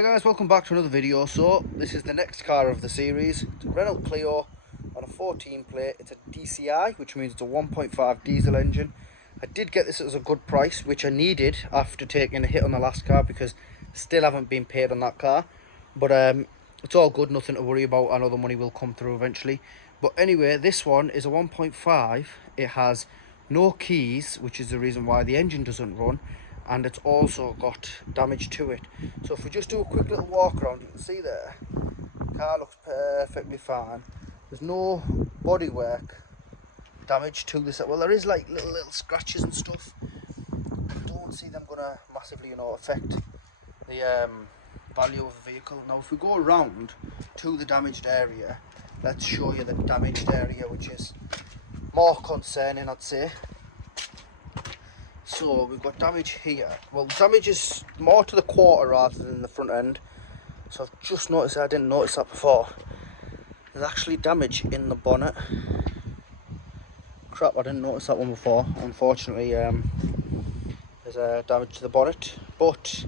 Hi guys, welcome back to another video. So this is the next car of the series. It's a Renault Clio on a 14 plate. It's a DCI, which means it's a 1.5 diesel engine. I did get this at a good price, which I needed after taking a hit on the last car because still haven't been paid on that car. But it's all good, nothing to worry about. I know the money will come through eventually. But anyway, this one is a 1.5. It has no keys, which is the reason why the engine doesn't run. And it's also got damage to it. So if we just do a quick little walk around, you can see there, the car looks perfectly fine. There's no bodywork damage to this. Well, there is like little scratches and stuff. I don't see them gonna massively, affect the value of the vehicle. Now, if we go around to the damaged area, let's show you the damaged area, which is more concerning, I'd say. So we've got damage here. Well, damage is more to the quarter rather than the front end. So I've just noticed, I didn't notice that before. There's actually damage in the bonnet. Crap, I didn't notice that one before. Unfortunately, there's damage to the bonnet. But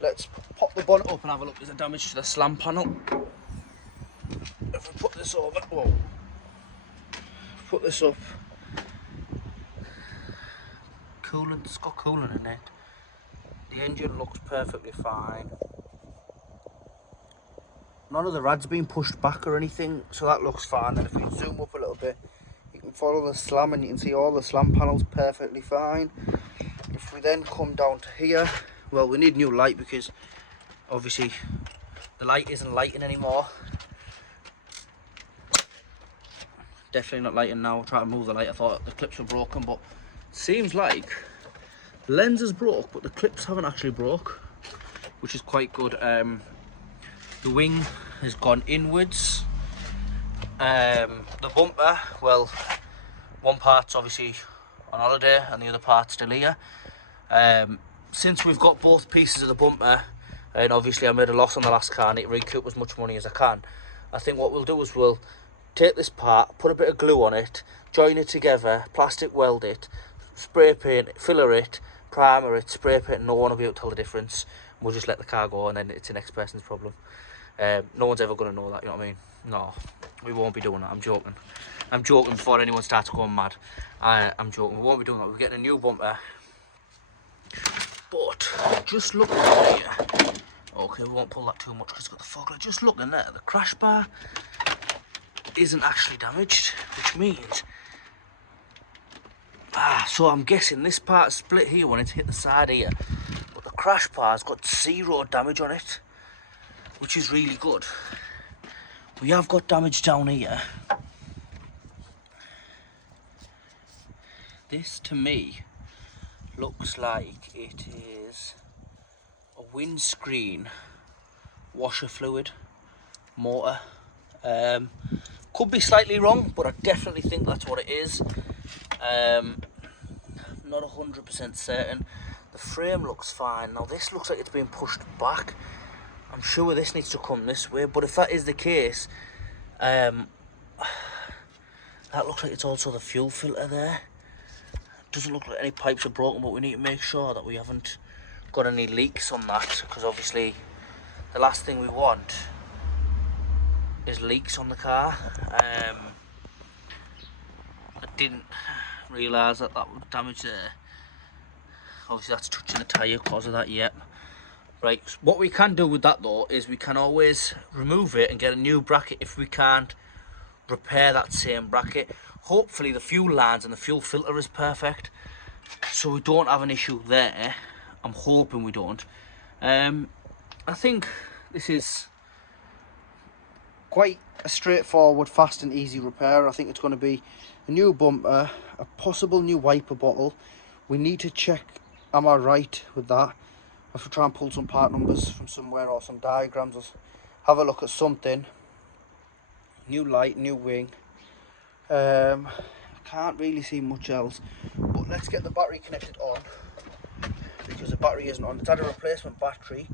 let's pop the bonnet up and have a look. There's a damage to the slam panel. If we put this over, whoa, put this up. Coolant, it's got coolant in it. The engine looks perfectly fine. None of the rad's been pushed back or anything, so that looks fine. And if we zoom up a little bit, you can follow the slam and you can see all the slam panels perfectly fine. If we then come down to here, well, we need new light because obviously the light isn't lighting anymore. Definitely not lighting now. I'll try to move the light. I thought the clips were broken, but it seems like the lens is broke, but the clips haven't actually broke, which is quite good. The wing has gone inwards. The bumper, well, one part's obviously on holiday and the other part's still here. Since we've got both pieces of the bumper, and obviously I made a loss on the last car and it recoup as much money as I can, I think what we'll do is we'll take this part, put a bit of glue on it, join it together, plastic weld it, spray paint, filler it, primer it, spray paint, and no one will be able to tell the difference. We'll just let the car go and then it's the next person's problem. No one's ever going to know that, you know what I mean? No, we won't be doing that. I'm joking. I'm joking before anyone starts going mad. I'm joking. We won't be doing that. We're getting a new bumper. But just looking here. Okay, we won't pull that too much because it's got the fog light. Just looking there, the crash bar isn't actually damaged, which means so I'm guessing this part split here when it's hit the side here, but the crash bar's got zero damage on it, which is really good. We have got damage down here. This to me looks like it is a windscreen washer fluid motor. Could be slightly wrong, but I definitely think that's what it is. Not 100% certain. The frame looks fine. Now this looks like it's been pushed back. I'm sure this needs to come this way, but if that is the case, that looks like it's also the fuel filter there. Doesn't look like any pipes are broken, but we need to make sure that we haven't got any leaks on that, because obviously the last thing we want is leaks on the car. I didn't realise that was damaged there. Obviously that's touching the tyre because of that, yep. Right, what we can do with that though is we can always remove it and get a new bracket if we can't repair that same bracket. Hopefully the fuel lines and the fuel filter is perfect, so we don't have an issue there. I'm hoping we don't. I think this is quite a straightforward, fast and easy repair. I think it's going to be a new bumper, a possible new wiper bottle. We need to check, am I right with that? I have to try and pull some part numbers from somewhere or some diagrams or have a look at something. New light, new wing. Can't really see much else, but let's get the battery connected on because the battery isn't on. It's had a replacement battery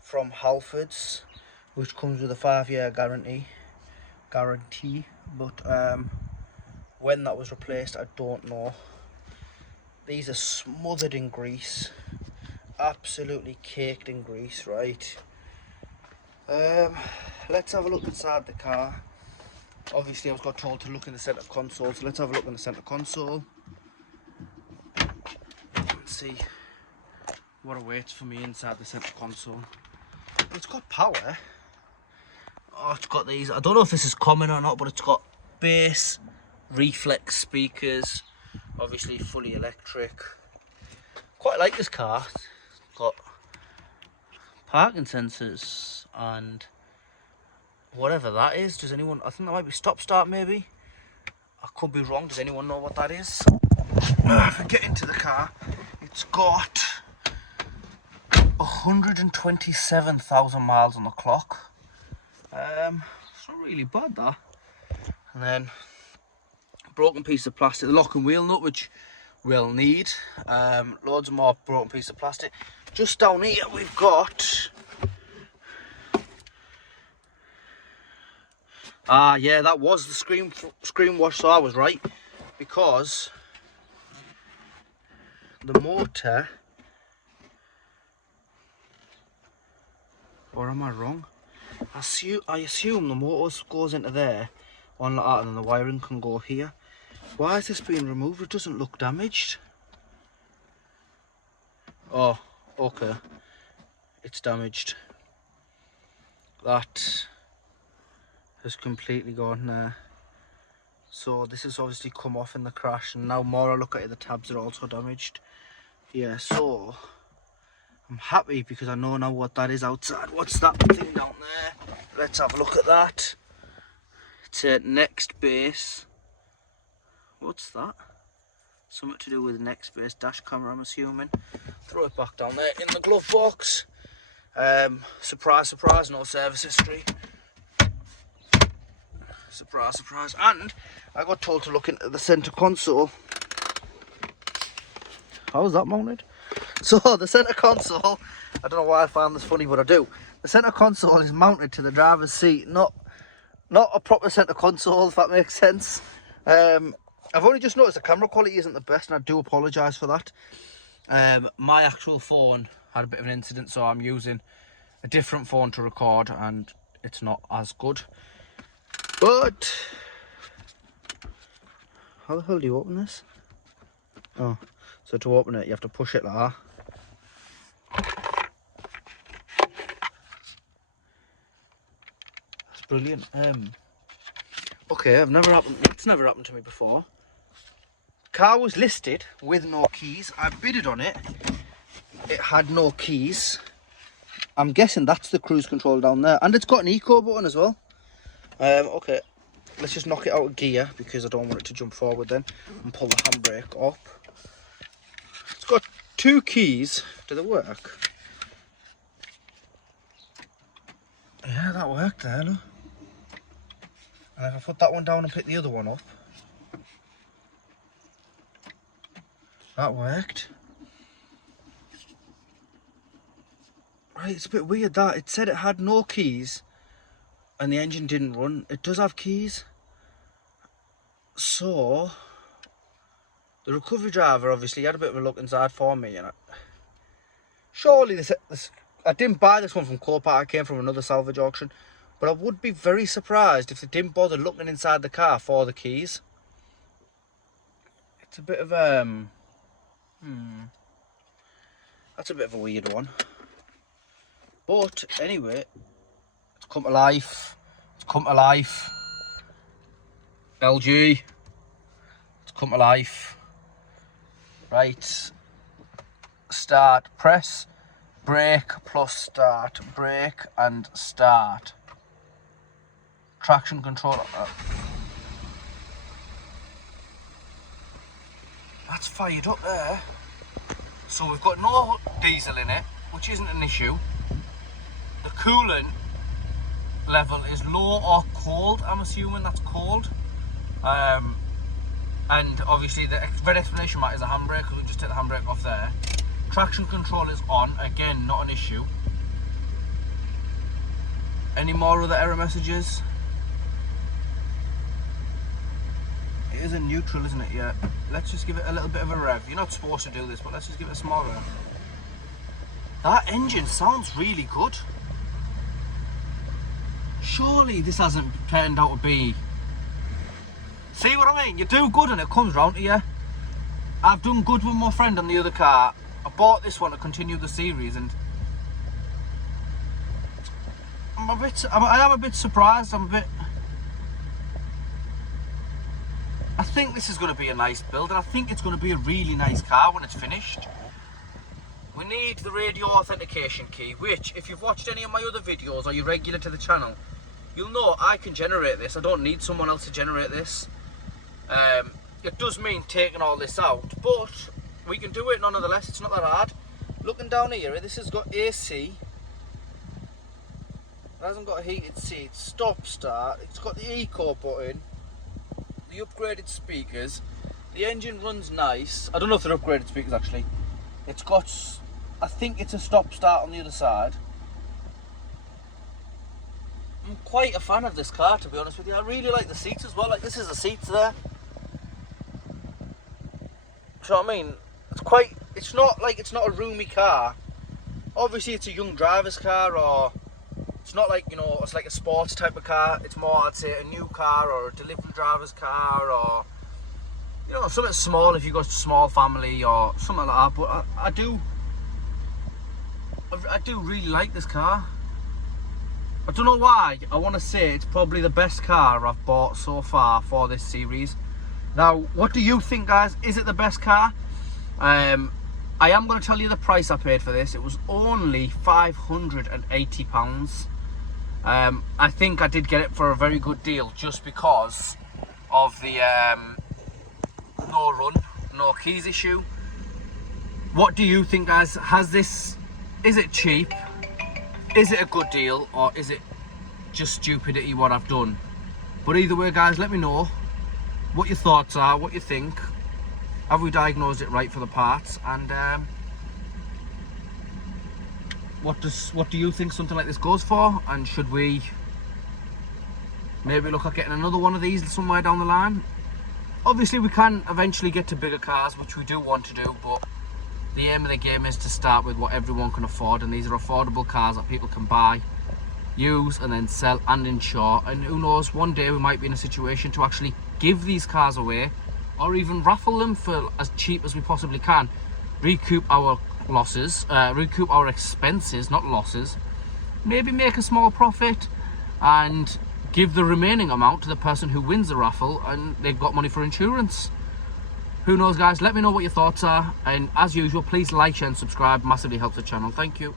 from Halfords, which comes with a 5-year guarantee, but when that was replaced I don't know. These are smothered in grease, absolutely caked in grease, right? Let's have a look inside the car. Obviously I was got told to look in the centre console, so let's have a look in the centre console. Let's see what awaits for me inside the centre console. It's got power. Oh, it's got these, I don't know if this is common or not, but it's got bass, reflex speakers, obviously fully electric. Quite like this car. It's got parking sensors and whatever that is. Does anyone, I think that might be stop start maybe. I could be wrong. Does anyone know what that is? If we get into the car, it's got 127,000 miles on the clock. It's not really bad, that. And then broken piece of plastic, the lock and wheel nut, which we'll need. Loads of more broken piece of plastic. Just down here we've got, yeah, that was the screen wash, so I was right, because the motor, or am I wrong? I assume the motor goes into there on like that, and then the wiring can go here. Why is this being removed? It doesn't look damaged. Oh, okay. It's damaged. That has completely gone there. So this has obviously come off in the crash, and now more I look at it, the tabs are also damaged. Yeah, so I'm happy because I know now what that is outside. What's that thing down there? Let's have a look at that. It's a next base. What's that? Something to do with next base dash camera, I'm assuming. Throw it back down there in the glove box. Surprise, surprise, no service history. Surprise, surprise. And I got told to look into the centre console. How is that mounted? So the centre console, I don't know why I found this funny, but I do. The centre console is mounted to the driver's seat, not a proper centre console, if that makes sense. I've only just noticed the camera quality isn't the best, and I do apologise for that. My actual phone had a bit of an incident, so I'm using a different phone to record, and it's not as good. But how the hell do you open this? Oh, so to open it you have to push it like that. That's brilliant. Okay, it's never happened to me before. Car was listed with no keys. I bidded on it. It had no keys. I'm guessing that's the cruise control down there, and it's got an eco button as well. Okay, let's just knock it out of gear because I don't want it to jump forward then, and pull the handbrake up. It's got two keys. Do they work? Yeah, that worked there, look. And if I put that one down and pick the other one up, that worked. Right, it's a bit weird that. It said it had no keys and the engine didn't run. It does have keys. So the recovery driver obviously had a bit of a look inside for me, and surely this I didn't buy this one from Copart, I came from another salvage auction, but I would be very surprised if they didn't bother looking inside the car for the keys. It's a bit of that's a bit of a weird one. But anyway, it's come to life. It's come to life. LG. It's come to life. Right. Start. Press. Brake plus start. Brake and start. Traction control. That's fired up there. So we've got no diesel in it, which isn't an issue. The coolant level is low or cold. I'm assuming that's cold. And obviously the red exclamation mark is a handbrake, because we just take the handbrake off there. Traction control is on, again, not an issue. Any more other error messages? It is in neutral, isn't it? Yeah. Let's just give it a little bit of a rev. You're not supposed to do this, but let's just give it a small rev. That engine sounds really good. surely this hasn't turned out to be... See what I mean? You do good and it comes round to you. I've done good with my friend on the other car. I bought this one to continue the series, and I am a bit surprised. I think this is going to be a nice build, and I think it's going to be a really nice car when it's finished. We need the radio authentication key, which, if you've watched any of my other videos or you're regular to the channel, you'll know I can generate this. I don't need someone else to generate this. It does mean taking all this out, but we can do it nonetheless. It's not that hard. Looking down here, this has got AC. It hasn't got heated seats, stop start. It's got the eco button, the upgraded speakers. The engine runs nice. I don't know if they're upgraded speakers actually. It's got, I think it's a stop start on the other side. I'm quite a fan of this car, to be honest with you. I really like the seats as well. Like, this is the seats there. Do you know what I mean? It's not a roomy car. Obviously it's a young driver's car, or it's not like, you know, it's like a sports type of car. It's more, I'd say, a new car or a delivery driver's car, or, you know, something small if you've got a small family or something like that. But I do really like this car. I don't know why. I want to say it's probably the best car I've bought so far for this series. Now, what do you think, guys? Is it the best car? I am going to tell you the price I paid for this. It was only £580. I think I did get it for a very good deal, just because of the no run, no keys issue. What do you think, guys? Is it cheap? Is it a good deal, or is it just stupidity what I've done? But either way, guys, let me know what your thoughts are, what you think. Have we diagnosed it right for the parts? And what do you think something like this goes for? And should we maybe look at getting another one of these somewhere down the line? Obviously we can eventually get to bigger cars, which we do want to do, but the aim of the game is to start with what everyone can afford, and these are affordable cars that people can buy, use, and then sell and insure. And who knows, one day we might be in a situation to actually give these cars away, or even raffle them for as cheap as we possibly can, recoup our losses, recoup our expenses, not losses, maybe make a small profit, and give the remaining amount to the person who wins the raffle, and they've got money for insurance. Who knows, guys? Let me know what your thoughts are, and as usual, please like, share and subscribe. Massively helps the channel. Thank you.